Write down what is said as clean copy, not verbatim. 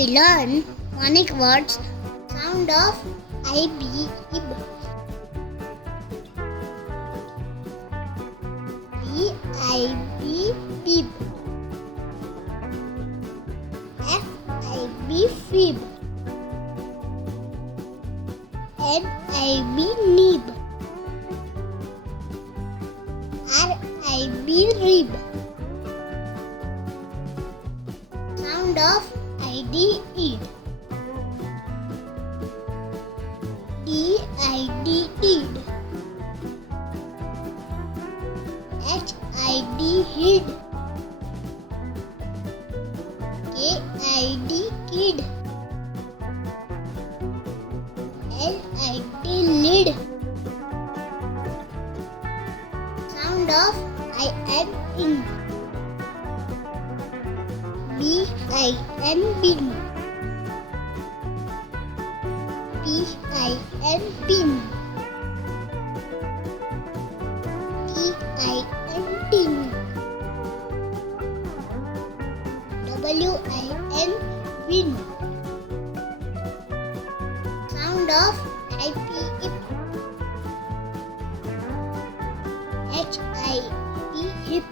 we learn phonic words. Sound of IB, ib. B-I-B, bib. F-I-B, fib. N-I-B, nib. R-I-B, rib. Sound of ID, id. D-I-D, did. H-I-D, hid. K-I-D, kid. L-I-D, lid. Sound of I-N, ink. B-I-N, bin. P-I-N, pin. T-I-N, tin. W-I-N, win. Sound of IP, ip. H-I-P, hip.